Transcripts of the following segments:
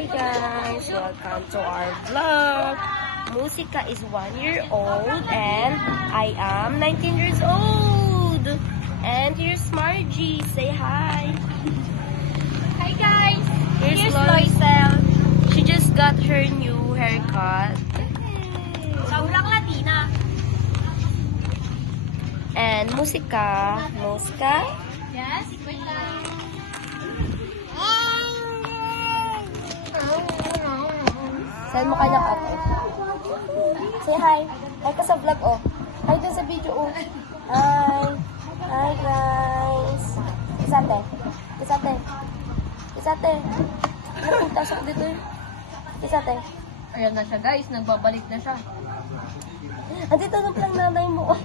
Hi guys! Welcome to our vlog. Musika is 1 year old and I am 19 years old. And here's Margie. Say hi. Hi guys! Here's Loisel. She just got her new haircut. Saulang Latina. And Musika. Yes, wait lang. Saan mo kanya ate? Say hi. Hi ka sa vlog, oh. Hi dun sa video, oh. Hi. Hi, guys. Isate. Nagpuntasok dito, eh. Isate. Ayan na siya guys, nagbabalik na siya. Andito na palang nanay mo.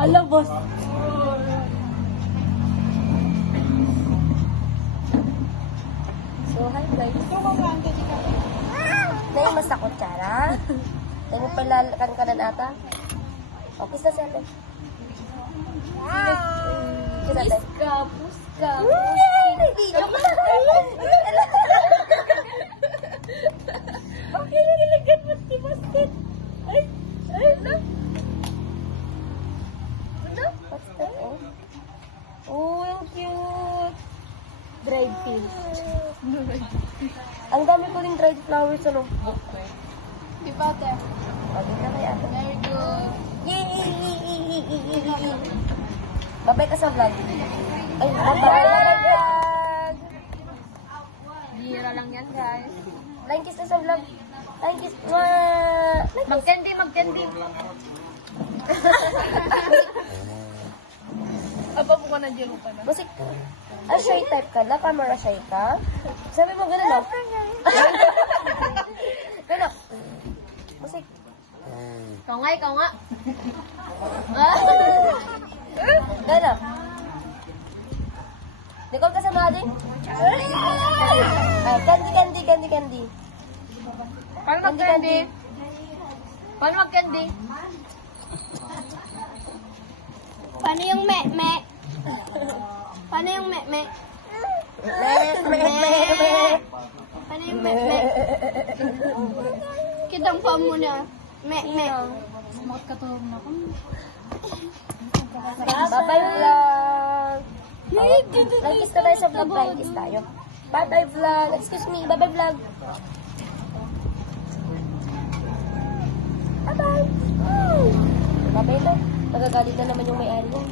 Ala, boss. So, hi guys. Naimas sa kutsara. Tayo pala kan ata. Okay, sa sete. Kisate. Puska. Video ko na. Okay, nilagyan mo si basket. Ay, no. What's that, oh? Oh, ang cute. Dried fish. Ang dami ko rin dried flowers sa notebook ko. Di ba ate? Pagod na kay ate. Very good. Yay! Babay ka sa vlog. Ay, babay vlog. Bihira lang yan guys. Line kiss na sa vlog. Line kiss. Line kiss. Mag-candy. Aba po ka na dyan pa na. Musik. Shy type ka na? Camera shy ka? Sabi mo gano'n, no? Gano'n. Musik. Ikaw nga. Gano'n. Nicole ka sa mading? Candy. Paano mag-candy? Paano yung me? Paano yung me? Paano yung me? Kitang pa muna. Me. Sumakot ka to na ako. Bye-bye vlog. Line kiss na tayo sa vlog. Line kiss tayo. Bye-bye vlog. Excuse me. Bye-bye vlog. Bye-bye. Bye-bye na. Nagagalit na naman yung may-ari yan.